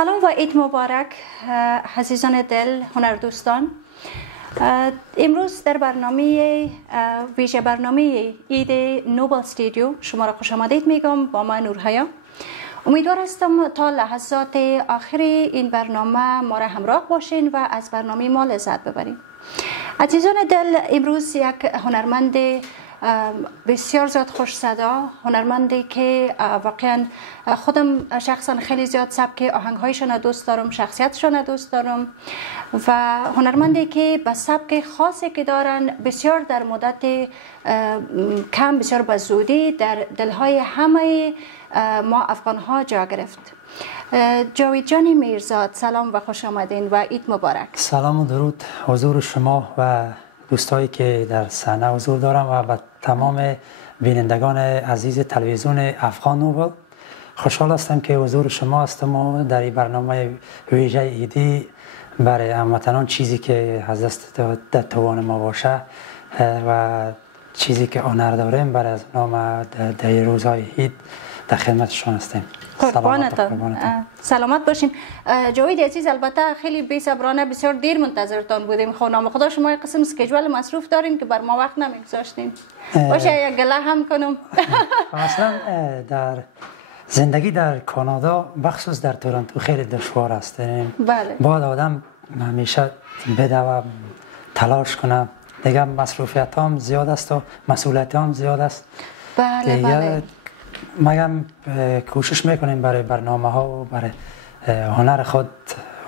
سلام و عید مبارک عزیزان دل، هنردوستان. امروز در برنامه ویژه برنامه عید نوبل استودیو شما را خوش آمدید میگم. با من نورحیا. امیدوار هستم تا لحظات آخر این برنامه ما را همراه باشین و از برنامه ما لذت ببرین. عزیزان دل، امروز یک هنرمند بسیار زیاد خوش صدا، هنرمندی که واقعا خودم شخصا خیلی زیاد سبک آهنگهایشان دوست دارم، شخصیتشان دوست دارم و هنرمندی که به سبک خاصی که دارن بسیار در مدت کم، بسیار به زودی در دلهای همه ما افغان ها جا گرفت. جاوید جان میرزاد، سلام و خوش آمدین و عید مبارک. سلام و درود حضور شما و دوستایی که در صحنه حضور دارم و به تمام بینندگان عزیز تلویزیون افغان نوبل. خوشحال هستم که حضور شما هستم و در این برنامه ویژه عیدی برای هموطنان چیزی که از دست در توان ما باشه و چیزی که هنر داریم برای از نام در روزهای عید در خدمتشان هستیم. سلامت باشین. جاوید عزیز، البته خیلی بی‌صبرانه بسیار دیر منتظرتان بودیم. خانم خدا شما یک قسم اسکیجول مصروف دارین که بر ما وقت نمیگذاشتین. باشه یک گله هم کنم. اصلا در زندگی در کانادا بخصوص در تورنتو خیلی دشوار است. بله. باید آدم همیشه بده و تلاش کنه. دیگه مصروفیت هم زیاد است و مسئولیت هم زیاد است. بله بله. مگم کوشش میکنیم برای برنامه ها و برای هنر خود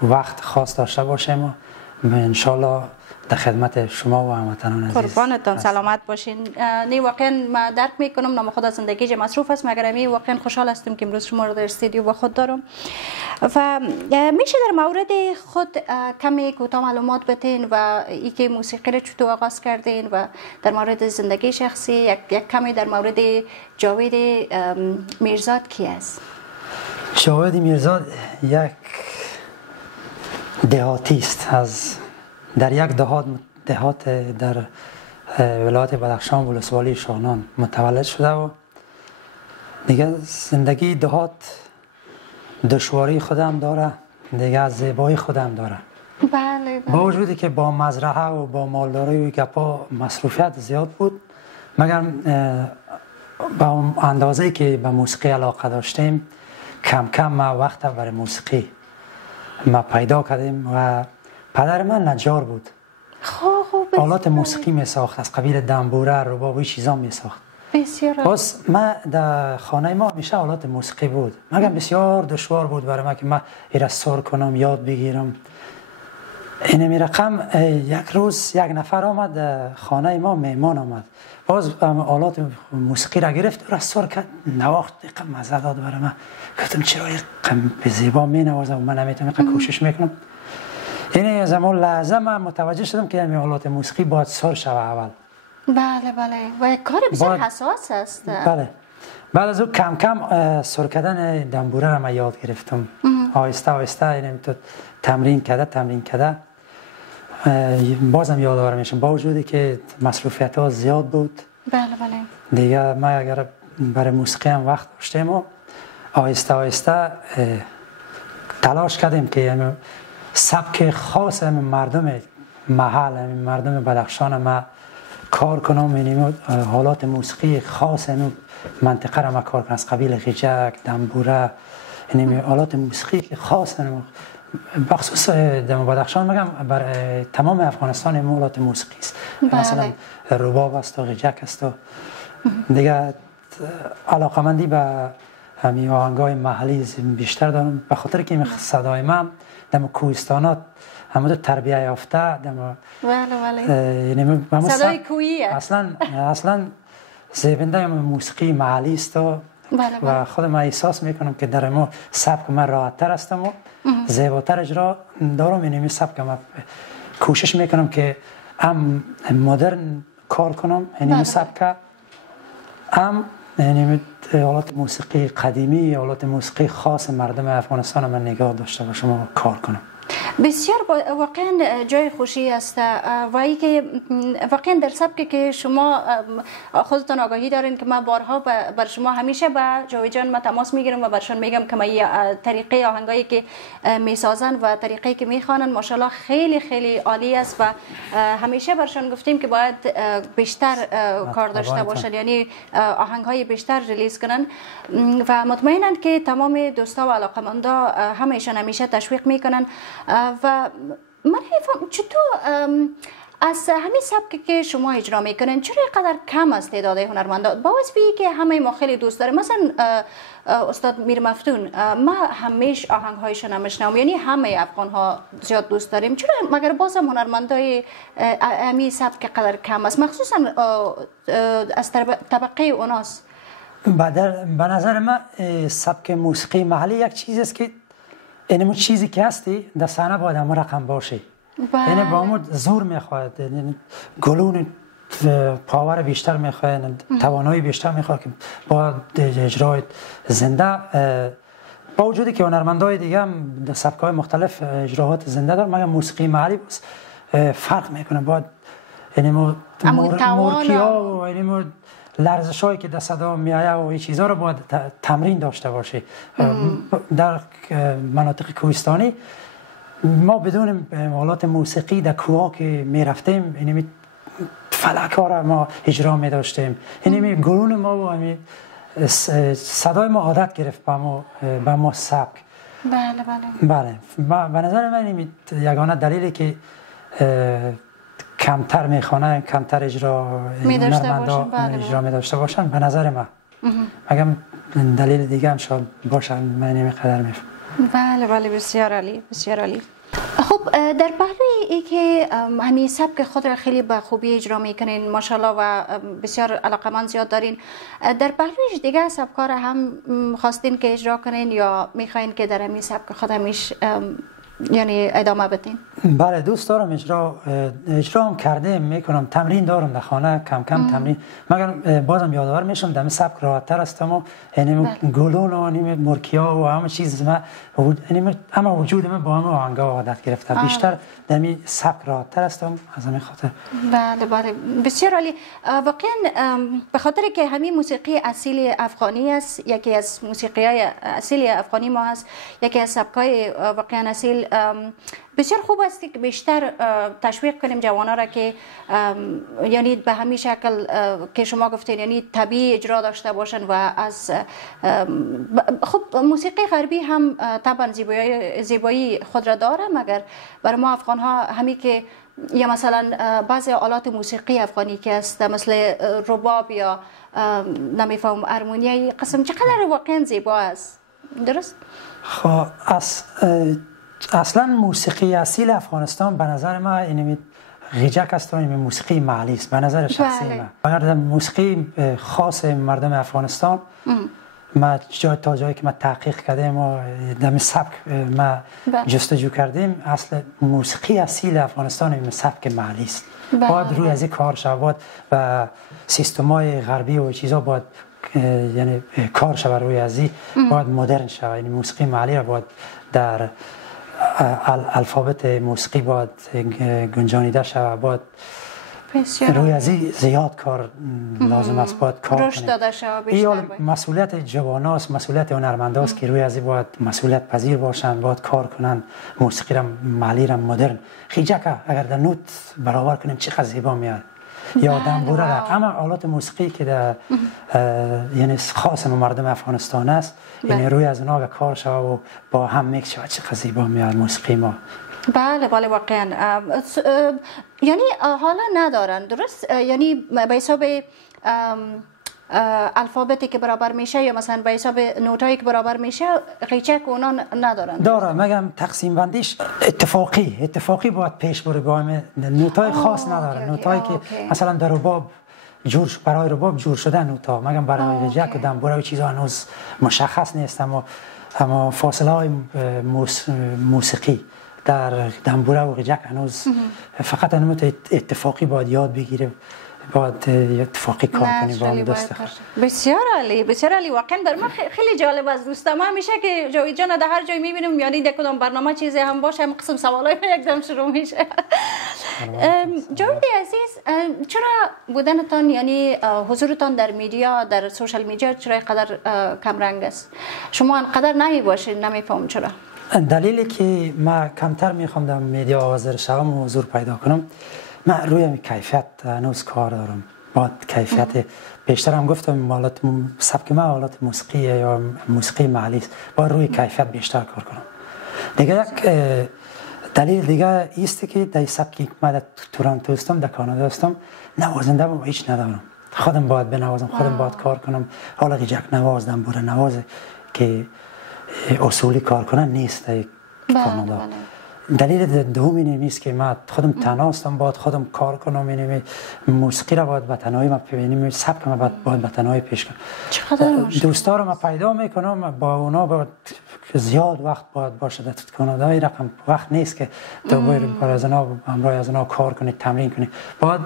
وقت خاص داشته باشیم و انشالله در خدمت شما و هموطنان عزیز. قربانتان، سلامت باشین. نه واقعا ما درک میکنم، نام خدا زندگی مصروف است، مگر امی واقعا خوشحال هستم که امروز شما رو در استودیو با خود دارم. و میشه در مورد خود کمی کوتاه معلومات بدین و اینکه موسیقی رو چطور آغاز کردین و در مورد زندگی شخصی یک کمی در مورد جاوید میرزاد کی است؟ جاوید میرزاد یک دهاتی است، در یک دهات در ولایت بدخشان ولسوالی شغنان متولد شده و دیگه زندگی دهات دشواری خودم داره، دیگه زیبایی خودم داره. بله. با وجودی که با مزرعه و با مالداری و گپا مصروفیت زیاد بود، مگر با اندازه‌ای که به موسیقی علاقه داشتیم کم کم ما وقت برای موسیقی ما پیدا کردیم و پدر من نجار بود. آلات موسیقی می ساخت، از قبیل دنبوره، رباب و چیزا می ساخت. بسیار. باز ما در خانه ما همیشه آلات موسیقی بود. مگر بسیار دشوار بود برای من که من ایره سر کنم، یاد بگیرم. این رقم یک روز یک نفر آمد خانه ما، مهمان آمد. باز آلات موسیقی را گرفت و را سر کرد، نواخت، مزه داد برای من. گفتم چرا به زیبا می نوازم و من نمیتونم، کوشش میکنم. این از اون لحظه من متوجه شدم که این آلات موسیقی باید سر شوه اول. بله بله. و یک کار بسیار حساس است. بله. بعد از اون کم کم سر کردن دنبوره را من یاد گرفتم. آهسته آهسته این تو تمرین کرده بازم یادآور میشم، با وجودی که مصروفیت ها زیاد بود. بله بله. دیگه ما اگر برای موسیقی هم وقت داشتیم و آهسته آهسته تلاش کردیم که سبک خاص مردم محل، مردم بدخشان ما کار کنم. این حالات موسیقی خاص منطقه را ما کار کنم، از قبیل غیجک، دنبوره، این حالات موسیقی خاص بخصوص در بدخشان میگم برای تمام افغانستان این حالات موسیقی است. مثلا رباب است و غیجک است و دیگه علاقمندی به همین آهنگای محلی بیشتر دارم، به خاطر که این صدای من در کوهستانات همون تربیت یافته. بله بله. صدای کوییه. اصلا زیبنده موسیقی محلی است و خودم احساس میکنم که در ما سبک من راحت تر هستم و زیباتر اجرا دارم. این سبک من کوشش میکنم که هم مدرن کار کنم، این سبک هم آلات موسیقی قدیمی، آلات موسیقی خاص مردم افغانستان من نگاه داشته باشم و کار کنم. بسیار واقعا جای خوشی است و ای که واقعا در سبکی که شما خودتان آگاهی دارین که من بارها بر شما همیشه با جاوی جان ما تماس میگیرم و برشان میگم که من طریقه آهنگایی که میسازن و طریقه که میخوانن ماشاءالله خیلی خیلی عالی است و همیشه برشان گفتیم که باید بیشتر کار داشته باشن، یعنی آهنگهای بیشتر ریلیز کنن و مطمئنن که تمام دوستا و علاقمندا همیشه تشویق میکنن و من نمی‌فهمم چطور از همین سبکی که شما اجرا میکنین چرا اینقدر کم است تعداد هنرمندان؟ باعث بیه که همه ما خیلی دوست داریم. مثلا استاد میر مفتون ما همیشه آهنگهایشون میشنوم، یعنی همه افغان ها زیاد دوست داریم، چرا مگر بازم هنرمندای همین سبک قدر کم است، مخصوصا از طبقه اوناست؟ به نظر من سبک موسیقی محلی یک چیز است که اینمون چیزی که هستی در صحنه باید همون رقم باشه. یعنی با همون زور میخواهد، یعنی گلون پاور بیشتر میخواهد، توانایی بیشتر میخواهد که با اجرای زنده با وجودی که هنرمندای دیگه هم در سبک‌های مختلف اجراات زنده دارن، مگر موسیقی محلی فرق میکنه. باید یعنی مورکیا و یعنی لرزش‌هایی که در صدا میآید و این چیزا رو باید تمرین داشته باشه. در مناطق کوهستانی ما بدون آلات موسیقی در کوها که می رفتیم اینمی فلک ها را ما اجرا می داشتیم، اینمی گرون ما و صدای ما عادت گرفت به ما سبک. بله به نظر من اینمی یگانه دلیلی که کمتر میخوانه، کمتر اجرا اجرا می داشته باشن به نظر من. مگر دلیل دیگه هم شاید باشه، من نمیقدر میفهم. بله بسیار عالی، بسیار عالی. خب در پهلوی ای که همین سبک خود را خیلی به خوبی اجرا میکنین ماشاءالله و بسیار علاقمند زیاد دارین، در پهلویش دیگه سبکا را هم خواستین که اجرا کنین یا میخواین که در همین سبک خود همیش یعنی ادامه بدین؟ بله دوست دارم اجرا هم کرده میکنم، تمرین دارم در خانه کم تمرین، مگر بازم یادآور میشم دم سبک راحت‌تر استم و یعنی گلون و مرکیا و همه چیز یعنی همه وجود من با همه آهنگا عادت گرفته، بیشتر دم سبک راحت‌تر استم از همین خاطر. بله بسیار عالی. واقعا به خاطر که همین موسیقی اصیل افغانی است، یکی از موسیقی‌های اصیل افغانی ما هست، یکی از سبک‌های واقعا اصیل، بسیار خوب است که بیشتر تشویق کنیم جوانا را که یعنی به همین شکل که شما گفتین یعنی طبیعی اجرا داشته باشن و از خب موسیقی غربی هم طبعا زیبایی خود را داره، مگر برای ما افغان ها همین که یا مثلا بعضی آلات موسیقی افغانی که است مثل رباب یا نمیفهم هارمونیای قسم چقدر واقعا زیبا است، درست؟ خب اصلا موسیقی اصیل افغانستان به نظر من اینمی غیجک است و اینمی موسیقی محلی است به نظر شخصی من. اگر موسیقی خاص مردم افغانستان ما تا جایی که ما تحقیق کردیم و دم سبک ما جستجو کردیم، اصل موسیقی اصیل افغانستان اینمی سبک محلی است. باید روی از این کار شود و سیستم‌های غربی و چیزا باید یعنی کار شود روی از این، باید مدرن شود. یعنی موسیقی محلی را باید در الفابت موسیقی باید گنجانیده شود، باید روی از این زیاد کار لازم است، باید کار کنیم. این مسئولیت جواناست، مسئولیت هنرمنداست که روی از این باید مسئولیت پذیر باشن، باید کار کنن، موسیقی را محلی را مدرن. خیجک اگر در نوت برابر کنیم چقدر زیبا میاد، یا دنبوره را، همه آلات موسیقی که در یعنی خاص مردم افغانستان است، یعنی روی از اونها کار شود و با هم میکس شود چقدر زیبا میاد موسیقی ما. بله واقعا یعنی حالا ندارن، درست؟ یعنی به حساب الفابتی که برابر میشه یا مثلا به حساب نوتایی که برابر میشه قیچک اونا ندارن؟ داره، مگم تقسیم بندیش اتفاقی باید پیش بره، نوتای خاص نداره. نوتایی که مثلا در رباب برای رباب جور شده نوتا، مگم برای قیچک و دنبوره و چیزا هنوز مشخص نیست، اما فاصله های موسیقی در دنبوره و قیچک هنوز فقط نوت اتفاقی باید یاد بگیره باید اتفاقی کار کنی با هم دوست. بسیار عالی، بسیار عالی. واقعا بر من خیلی جالب از دوستم همیشه که جاوید جان در هر جای میبینیم یعنی در کدام برنامه چیزی هم باشه هم قسم سوالای یکدم شروع میشه. جاوید عزیز، چرا بودنتان یعنی حضورتان در میدیا، در سوشال میدیا چرا قدر کم رنگ است؟ شما انقدر نمی باشید، نمیفهم چرا؟ دلیلی که ما کمتر میخوام در میدیا حاضر شوم و حضور پیدا کنم، من روی کیفیت هنوز کار دارم. با کیفیت بیشتر هم گفتم مالات سبک ما حالات موسیقی یا موسیقی محلی است، با روی کیفیت بیشتر کار کنم. دیگه یک دلیل دیگه است که در سبکی ما در تورنتو هستم، در کانادا هستم، نوازنده با هیچ ندارم. خودم باید بنوازم، خودم باید کار کنم. حالا یک نواز دنبور نواز که اصولی کار کنن نیست در کانادا. دلیل دوم اینه است که من خودم تنها هستم، باید خودم کار کنم. یعنی موسیقی را باید به تنهایی من ببینم، سبک من باید به تنهایی پیش کنم. دوستا رو من پیدا میکنم، با اونا باید زیاد وقت باید باشه در کانادا. این رقم وقت نیست که تو باید از اونا کار کنی، تمرین کنی. باید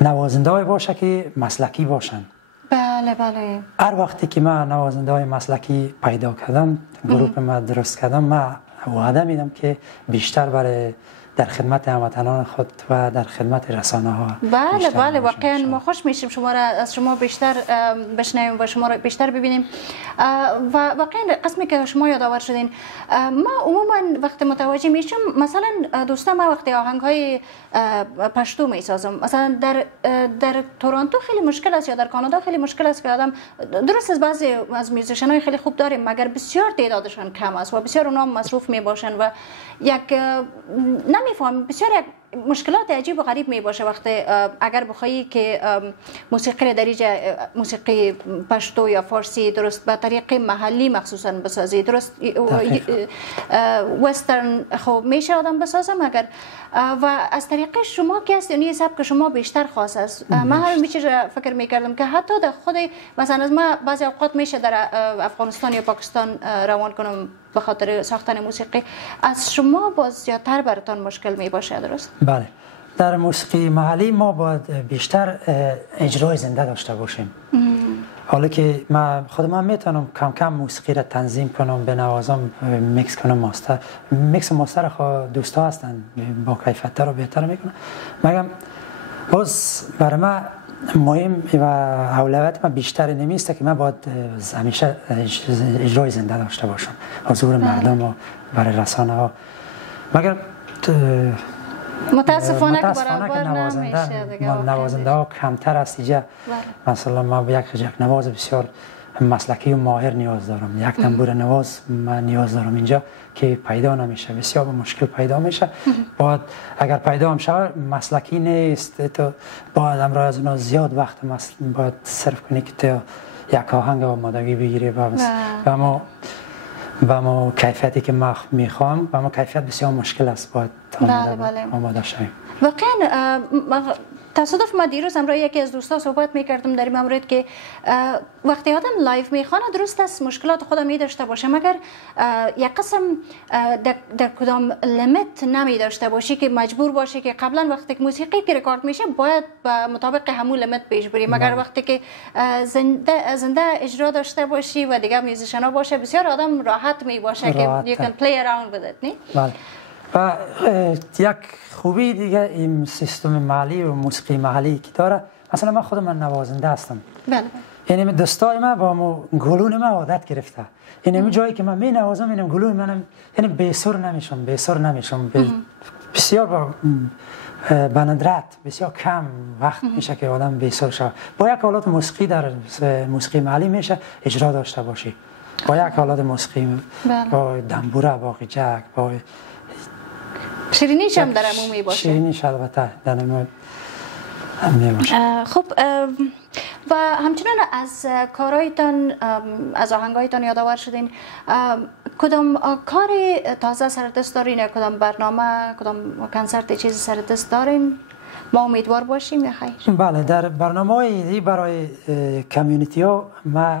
نوازنده های باشه که مسلکی باشن. بله بله. هر وقتی که من نوازنده های مسلکی پیدا کردم، گروه ما درست کردم، من وعده میدم که بیشتر برای در خدمت هموطنان خود و در خدمت رسانه ها. بله بله، واقعا ما خوش میشیم شما را از شما بیشتر بشنویم و شما را بیشتر ببینیم. و واقعا قسمی که شما یادآور شدین، ما عموما وقتی متوجه میشیم، مثلا دوستان ما وقتی آهنگ های پشتو میسازم، مثلا در تورنتو خیلی مشکل است یا در کانادا خیلی مشکل است که آدم درست از بعضی از میوزیشن های خیلی خوب داریم مگر بسیار تعدادشان کم است و بسیار اونها مصروف می باشن و یک نمیفهم بسیار مشکلات عجیب و غریب می باشه وقتی اگر بخوایی که موسیقی در موسیقی پشتو یا فارسی درست به طریق محلی مخصوصا بسازی، درست وسترن خوب میشه آدم بسازه مگر و از طریق شما که است یعنی سبک شما بیشتر خاص است. من همین چیز فکر میکردم که حتی در خود مثلا از ما بعضی اوقات میشه در افغانستان یا پاکستان روان کنم به خاطر ساختن موسیقی، از شما باز زیادتر براتون مشکل می باشه، درست؟ بله. در موسیقی محلی ما باید بیشتر اجرای زنده داشته باشیم. حالا که من خودم میتونم کم کم موسیقی را تنظیم کنم، بنوازم، میکس کنم، ماستر خود دوستا هستن با کیفیت تر و بهتر میکنن. مگم باز برای من مهم و اولویت من بیشتر نمیسته که من باید همیشه اجرای زنده داشته باشم، حضور مردم و برای رسانه ها. مگر متاسفانه که برابر نمیشه دیگه. نوازنده ها کمتر است اینجا. مثلا ما به یک نواز بسیار مسلکی و ماهر نیاز دارم، یک تنبور نواز من نیاز دارم اینجا که پیدا نمیشه، بسیار مشکل پیدا میشه. باید اگر پیدا هم شود مسلکی نیست، تو باید امروز از اونها زیاد وقت باید صرف کنی که تو یک آهنگ آمادگی بگیری و ما کیفیتی که ما میخوام و ما کیفیت بسیار مشکل است، باید آماده شویم. واقعا تصادف ما دیروز امروز یکی از دوستا صحبت میکردم در این مورد که وقتی آدم لایو میخوانه درست است مشکلات خودم می داشته باشه مگر یک قسم در کدام لیمیت نمی داشته باشی که مجبور باشی که قبلا وقتی که موسیقی که رکورد میشه باید به مطابق همون لیمیت پیش بری، مگر وقتی که زنده اجرا داشته باشی و دیگه میوزیشن ها باشه بسیار آدم راحت می باشه که you can play around with it. بله. و یک خوبی دیگه این سیستم محلی و موسیقی محلی که داره، مثلا من خودم نوازنده هستم. بله. یعنی دوستای من با گلون من عادت گرفته. یعنی جایی که من می نوازم اینم گلون منم، یعنی بی‌سر نمیشم. بسیار با ندرت بسیار کم وقت میشه که آدم بی‌سر شه. با یک آلات موسیقی در موسیقی محلی میشه اجرا داشته باشی. با یک آلات موسیقی با دنبوره، با قیچک، با شیرینیش هم در امون می باشه. شیرینیش البته در امون می باشه. خب و همچنان از کارهایتان، از آهنگایتان یادآور شدین، کدام کار تازه سر دست دارین یا کدام برنامه، کدام کنسرت چیزی سر دست دارین؟ ما امیدوار باشیم یا خیر؟ بله، در برنامه‌ای برای کمیونیتی ها ما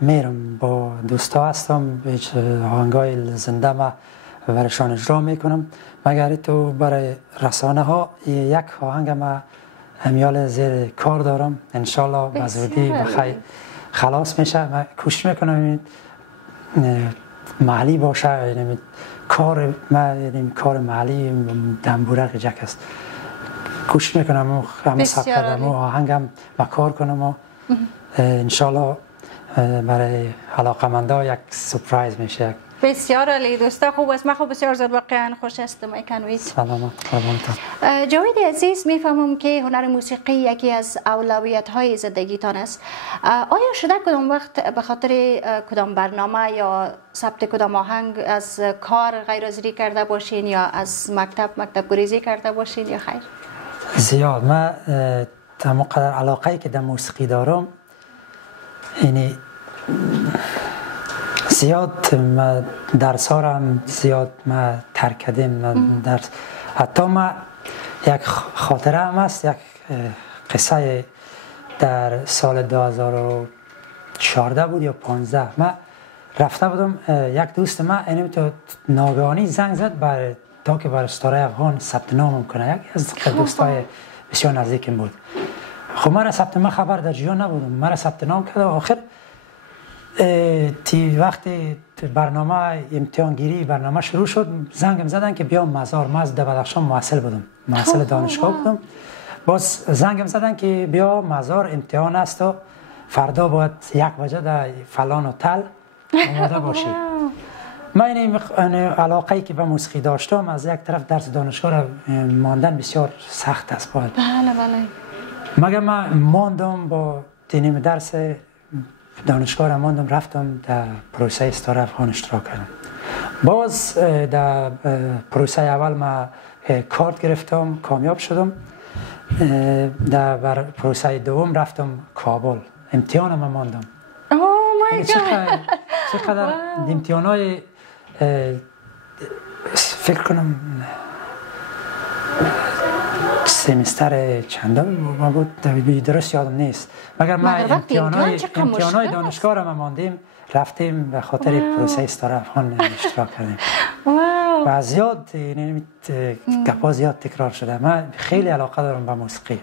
میرم، با دوستا هستم، آهنگای زنده ما برایشان اجرا میکنم. مگر تو برای رسانه ها یک آهنگ ما امیال زیر کار دارم، انشالله بزودی بخیر خلاص میشه. من کوشش میکنم محلی باشه، یعنی کار کار محلی دنبورق جک است. کوشش میکنم همه سب کردم و آهنگم کار کنم و انشالله برای علاقمندا یک سپرایز میشه. بسیار عالی دوستا، خوب است. من خوب بسیار زیاد واقعا خوش هستم. ایکنویز سلامت قربانتان. جاوید عزیز، میفهمم که هنر موسیقی یکی از اولویت های زندگیتان است. آیا شده کدام وقت به خاطر کدام برنامه یا ثبت کدام آهنگ از کار غیر حاضری کرده باشین یا از مکتب گریزی کرده باشین یا خیر؟ زیاد. من تمام قدر علاقه‌ای که در موسیقی دارم، یعنی زیاد ما درس ها هم زیاد ما ترک کردیم. حتی ما یک خاطره هم است، یک قصه در سال 2014 بود یا 15. ما رفته بودم، یک دوست ما اینم تو ناگهانی زنگ زد تا که برای ستاره افغان ثبت نام کنه. یکی از دوستای بسیار نزدیکم بود. خب من خبر در جریان نبودم. من ثبت نام کرد و آخر وقتی برنامه امتحانگیری برنامه شروع شد، زنگم زدن که بیام مزار. من از بدخشان محصل بودم، محصل دانشگاه بودم. باز زنگم زدن که بیا مزار امتحان است و فردا باید 1 بجه در فلان و تل آماده باشی. من این علاقه‌ای که به موسیقی داشتم، از یک طرف درس دانشگاه را ماندن بسیار سخت است باید. بله بله. مگر من ماندم با تینیم درس دانشگاه را ماندم، رفتم در پروسه ستاره افغان اشتراک کردم. باز در پروسه اول من کارت گرفتم، کامیاب شدم. در پروسه دوم رفتم کابل، امتحانم ماندم. چقدر امتحانای فکر کنم سمستر چندم ما بود، درست یادم نیست. مگر ما امتحانای دانشگاه را ماندیم، رفتیم به خاطر پروسه ستاره افغان اشتراک کردیم. و زیاد گپا زیاد تکرار شده. من خیلی علاقه دارم به موسیقی.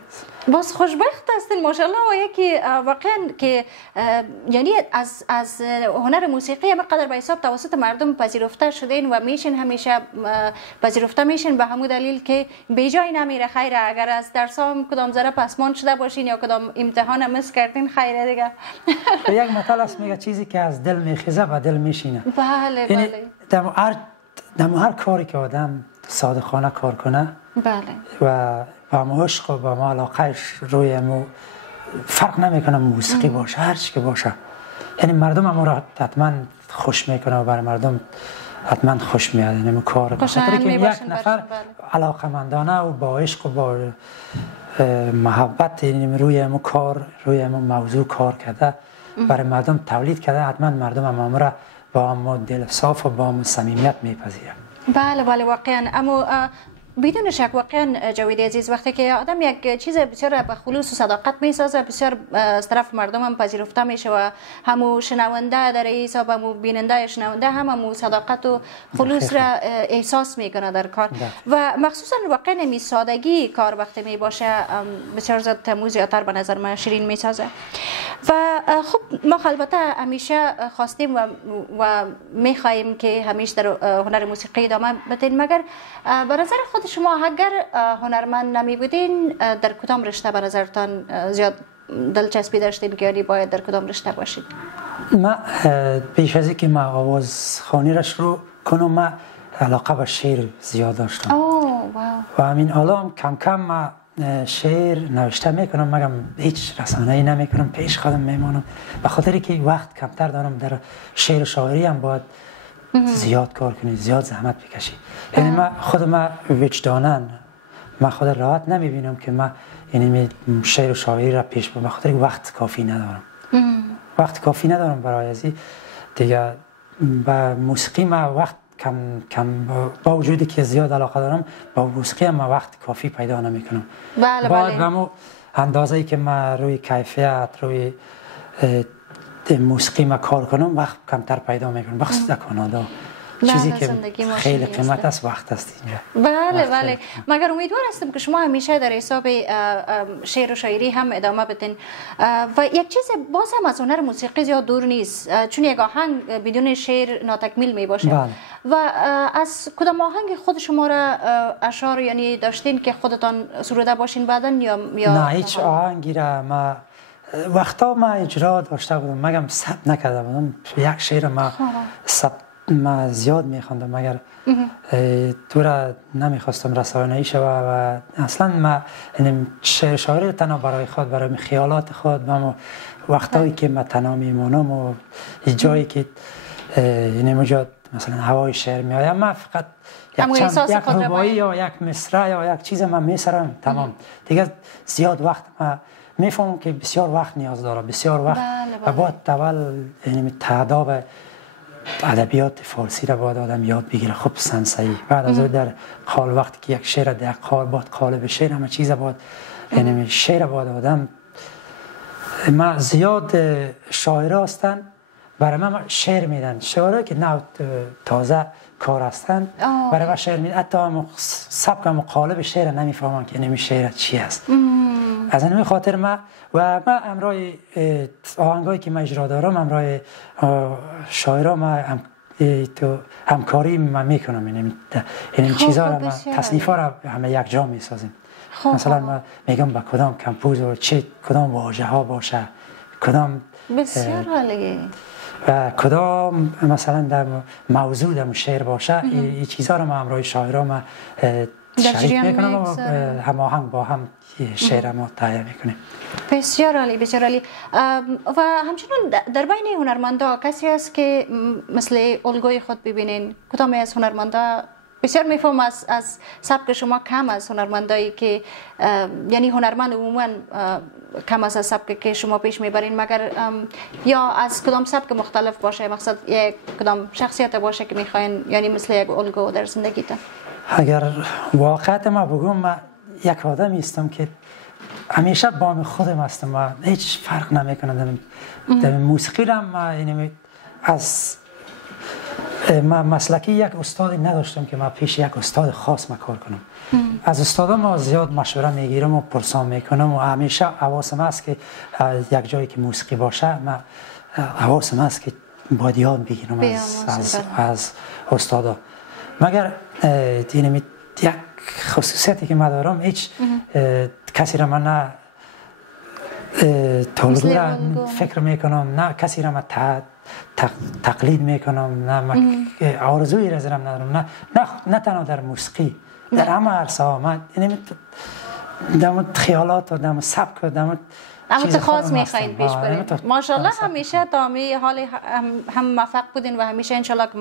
باز خوشبخت هستین ماشاءالله. و یکی واقعا که یعنی از هنر موسیقی همقدر به حساب توسط مردم پذیرفته شدین و میشین، همیشه پذیرفته میشین به همون دلیل که به جای نمیره. خیره اگر از درسام کدام ذره پسماند شده باشین یا کدام امتحان مس کردین، خیره دیگه. یک مثال است، میگه چیزی که از دل میخیزه به دل میشینه. بله بله. در هر کاری که آدم صادقانه کار کنه، بله، و با ما عشق و با ما علاقهش روی مو فرق نمیکنه، موسیقی باشه هر چی که باشه، یعنی مردم ما را حتما خوش میکنه و برای مردم حتما خوش میاد. یعنی کار بخاطر که یک نفر علاقمندانه و با عشق و با محبت روی مو کار، روی مو موضوع کار کرده، برای مردم تولید کرده، حتما مردم ما را با ما دل صاف و با ما صمیمیت میپذیره. بله بله واقعا. اما بدون شک واقعا جاوید عزیز، وقتی که آدم یک چیز بسیار به خلوص و صداقت میسازه، بسیار از طرف مردم هم پذیرفته میشه و همو شنونده در حساب همو بیننده شنونده همو صداقت و خلوص را احساس میکنه در کار. و مخصوصا واقعا می سادگی کار وقتی می باشه بسیار زیاد زیادتر به نظر من شیرین میسازه. و خب ما البته همیشه خواستیم و میخواهیم که همیشه در هنر موسیقی ادامه بدین. مگر به نظر خود شما اگر هنرمند نمی بودین، در کدام رشته به نظرتان زیاد دلچسپی داشتین که یعنی باید در کدام رشته باشید؟ من پیش از اینکه من آواز خوانی را شروع کنم، من علاقه به شعر زیاد داشتم. و همین حالا هم کم کم من شعر نوشته میکنم، مگم هیچ رسانه‌ای نمیکنم، پیش خودم میمانم، به خاطر که وقت کمتر دارم. در شعر و شاعری هم باید زیاد کار کنی، زیاد زحمت بکشی. یعنی من خودم وجدانن من خود راحت نمیبینم که من یعنی شعر و شاعری را پیش برم، به خاطر که وقت کافی ندارم. وقت کافی ندارم برای ازی دیگه. با موسیقی من وقت کم با وجودی که زیاد علاقه دارم، با موسیقی من وقت کافی پیدا نمیکنم. بله باید به اندازه‌ای که من روی کیفیت، روی موسیقی ما کار کنم، وقت کمتر پیدا میکنم، بخصوص در کانادا. چیزی که خیلی قیمت است وقت است اینجا. بله مگر امیدوار هستم که شما همیشه در حساب شعر و شاعری هم ادامه بدین و یک چیز باز هم از هنر موسیقی زیاد دور نیست، چون یک آهنگ بدون شعر ناتکمیل می باشه. و از کدام آهنگ خود شما را اشعار یعنی داشتین که خودتان سروده باشین بعداً یا نه هیچ آهنگی را ما وقتا ما اجرا داشته بودم مگم ثبت نکرده بودم. یک شعر ما زیاد میخوندم مگر تو را نمیخواستم رسانه‌ای شوه و اصلا ما این شعر شاعری تنها برای خود برای خیالات خود و وقتایی که ما تنها میمونم و جایی که یعنی مجاد مثلا هوای شعر میایم ما فقط یک ربایی یا یک مصرع یا یک چیز ما میسرم تمام دیگه. زیاد وقت ما میفهمم که بسیار وقت نیاز داره، بسیار وقت و باید اول یعنی تعداد ادبیات فارسی را باید آدم یاد بگیره خوب سنسایی. بعد از در حال وقتی که یک شعر در باید قالب شعر همه چیز باید یعنی شعر باید آدم ما زیاد شاعر هستن برای من شعر میدن، شاعرایی که نو تازه کار هستن برای من شعر میدن، حتی سبک و قالب شعر نمیفهمن که این شعر چی است. از این خاطر ما امرای آهنگایی که ما اجرا دارم امرای شاعرها ما تو همکاری ما میکنم، این چیزا را ما تصنیفا را همه یک جا میسازیم. مثلا ما میگم با کدام کمپوز و کدام واژه ها باشه، کدام بسیار عالیه و کدام مثلا در موضوع در شعر باشه، این چیزا رو ما همراه شاعرها ما شریک میکنم و هماهنگ با هم شعر ما تهیه میکنیم. بسیار عالی بسیار عالی. و همچنین در بین هنرمندا کسی هست که مثل الگوی خود ببینین؟ کدام از هنرمندا بسیار میفهم از سبک شما کم از هنرمندایی که یعنی هنرمند عموما کم از سبک که شما پیش میبرین، مگر یا از کدام سبک مختلف باشه، مقصد یک کدام شخصیت باشه که میخواین یعنی مثل یک الگو در زندگیتون؟ اگر واقعیت ما بگم ما یک آدمی هستم که همیشه با خودم هستم و هیچ فرق نمیکنه در موسیقی را ما یعنی از ما مسلکی یک استادی نداشتم که ما پیش یک استاد خاص ما کار کنم. از استادا ما زیاد مشوره میگیرم و پرسان میکنم و همیشه حواسم هست که یک جایی که موسیقی باشه ما حواسم هست که باید یاد بگیرم از استادا. مگر یعنی یک خصوصیتی که ما دارم هیچ کسی را من نه تولگو را فکر میکنم نه کسی را من تقلید میکنم نه آرزویی را زیرم ندارم نه تنها در موسیقی در همه عرصه ها من یعنی در خیالات و در سبک و در اما خاص میخواین پیش برین. ماشاءالله همیشه تا می حال هم موفق بودین و همیشه انشالله که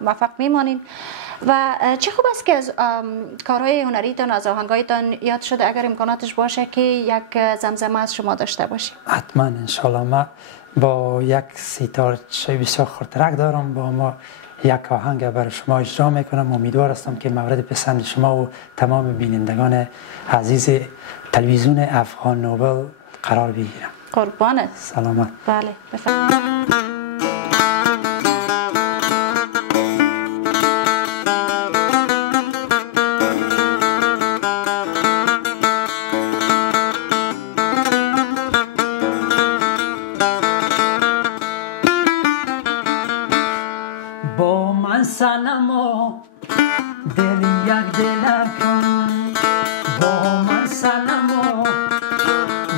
موفق میمانین. و چه خوب است که از کارهای هنریتان از آهنگایتان یاد شده اگر امکاناتش باشه که یک زمزمه از شما داشته باشیم. حتما انشالله. ما با یک سیتار بسیار خردرک دارم، با ما یک آهنگ برای شما اجرا میکنم. امیدوار هستم که مورد پسند شما و تمام بینندگان عزیز تلویزیون افغان نوبل قرار بگیرم. قربانت. سلامت. بله بفرمایید. با من صنما دل یک دل کن، با من صنما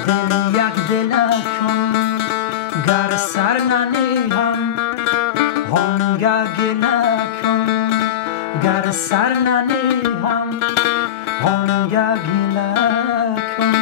دل یک دل کن، گر سر ننهم هنگه گله کن، گر سر ننهم هنگه گله کن.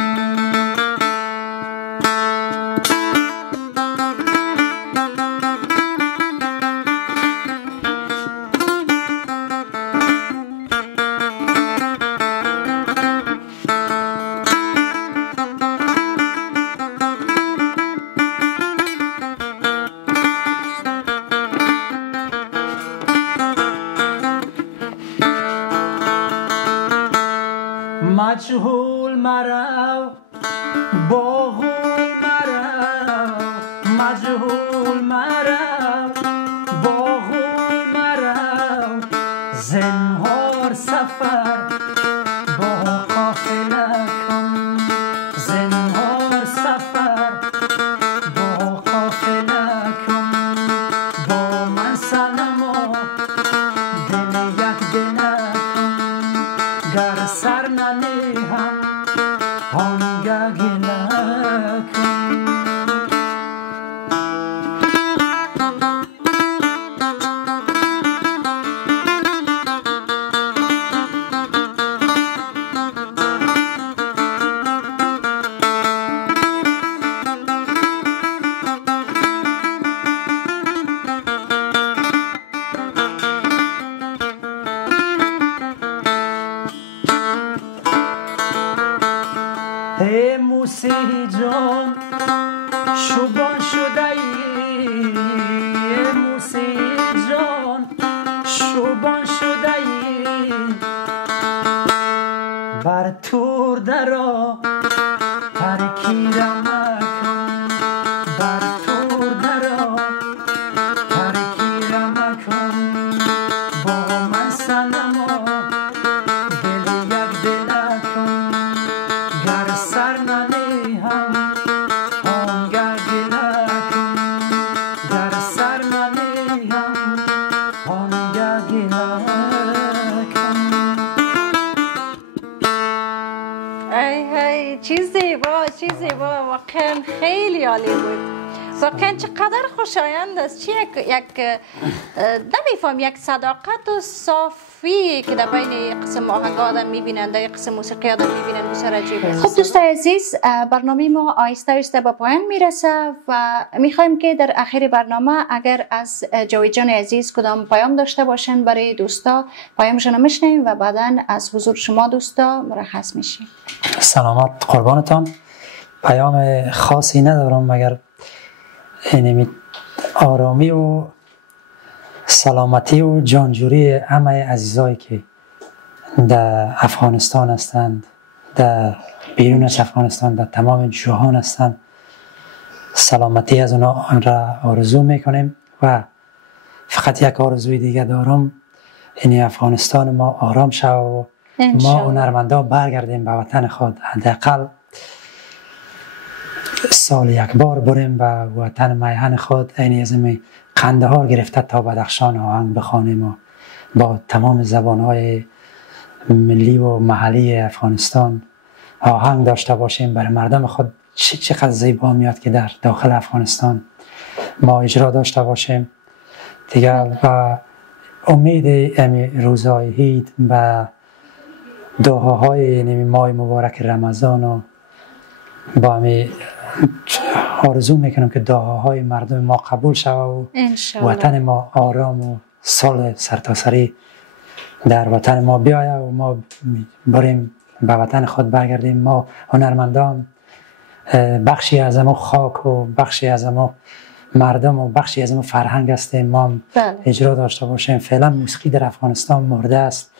مجهول مرا باغول مرا، مجهول مرا باغول مرا، جان شبان شده ای موسی جان شبان شده ای بر تور درا ترکیرم مکن بر تور درا ترکیرم مکن با من سنما دل یک دل کن گر سر ننهم آنگه گله کن گر سر ننهم آنگه گله کن. ای چی زیبا واقعا خیلی عالی بود. واقعا چقدر خوشایند است. چی یک نمیفهم یک صداقت و صافی که در بین قسم آهنگ آدم میبینند، در قسم موسیقی آدم میبینند، بسیار عجیب است. خب دوستان عزیز، برنامه ما آهسته آهسته به پایان میرسه و میخوایم که در آخر برنامه اگر از جاوید جان عزیز کدام پیام داشته باشن برای دوستا پیامشون میشنیم و بعدا از حضور شما دوستا مرخص میشیم. سلامت قربانتان. پیام خاصی ندارم مگر اینمی آرامی و سلامتی و جانجوری همه عزیزایی که در افغانستان هستند، در بیرون از افغانستان، در تمام جهان هستند. سلامتی از اونا را آرزو میکنیم و فقط یک آرزوی دیگه دارم، اینی افغانستان ما آرام شد و ما هنرمندا برگردیم به وطن خود. حداقل سال یک بار بریم به وطن میهن خود، اینی از این قندهار گرفته تا بدخشان آهنگ بخوانیم و با تمام زبانهای ملی و محلی افغانستان آهنگ داشته باشیم برای مردم خود. چقدر زیبا میاد که در داخل افغانستان ما اجرا داشته باشیم دیگر. و امید امی روزهای عید و دعاهای ماه مبارک رمضان و با امی آرزو میکنم که دعاهای مردم ما قبول شود و وطن ما آرام و سال سرتاسری در وطن ما بیاید و ما بریم به وطن خود برگردیم. ما هنرمندان بخشی از ما خاک و بخشی از ما مردم و بخشی از ما فرهنگ هستیم، ما اجرا داشته باشیم. فعلا موسیقی در افغانستان مرده است،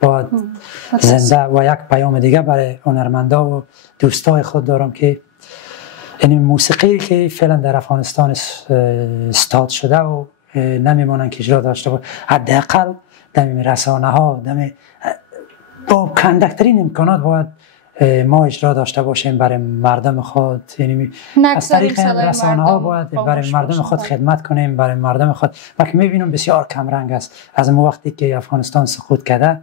باید زنده. و یک پیام دیگه برای هنرمندا و دوستای خود دارم که این موسیقی که فعلا در افغانستان استاد شده و نمیمونن که اجرا داشته باشه، حداقل در رسانه ها با کندکترین امکانات باید ما اجرا داشته باشیم برای مردم خود. یعنی از طریق رسانه ها باید برای مردم خود خدمت کنیم، برای مردم خود. و که میبینم بسیار کمرنگ است از اون وقتی که افغانستان سقوط کرده.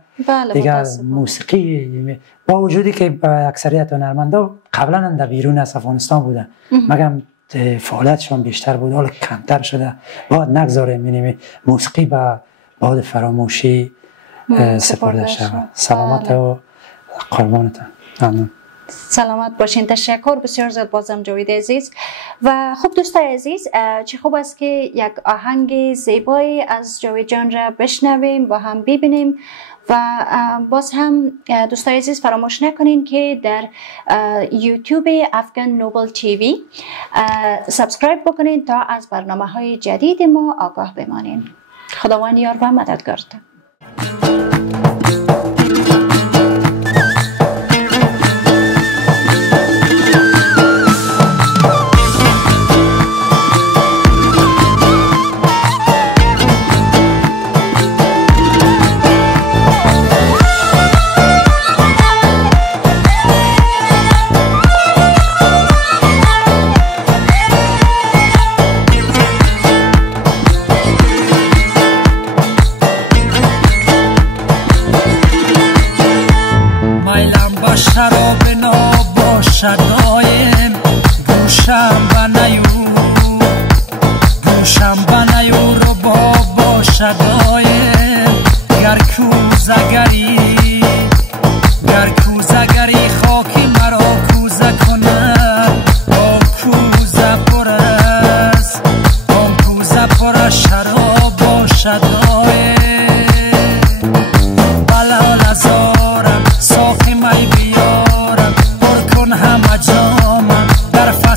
دیگر موسیقی با وجودی که اکثریت هنرمندا قبلا در بیرون از افغانستان بودن، مگر فعالیتشون بیشتر بود، حالا کمتر شده. باید نگذاریم یعنی موسیقی به باد فراموشی سپرده شود. سلامت و قربانتان. ممنون. سلامت باشین. تشکر بسیار زیاد بازم جاوید عزیز. و خب دوستای عزیز، چه خوب است که یک آهنگ زیبایی از جاوید جان را بشنویم، با هم ببینیم. و باز هم دوستای عزیز فراموش نکنین که در یوتیوب افغان نوبل تیوی سابسکرایب بکنین تا از برنامه های جدید ما آگاه بمانین. خداوند یار و مددگارتان.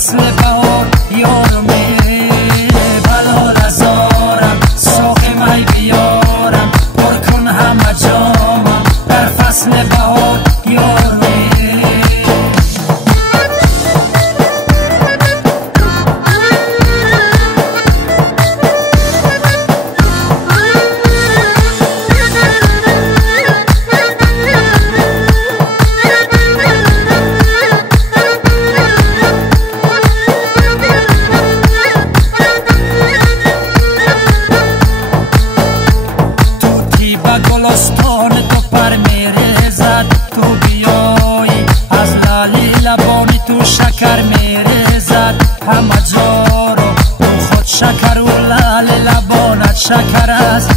فصل بهار یارمه بلا نزارم ساق می بیارم پر کن همه جامم در فصل بهار یارمه گلستان تو پر میرزد تو بیایی از لالی لبانی تو شکر میرزد همه جا رو تو خود شکر و لال لبانت شکر است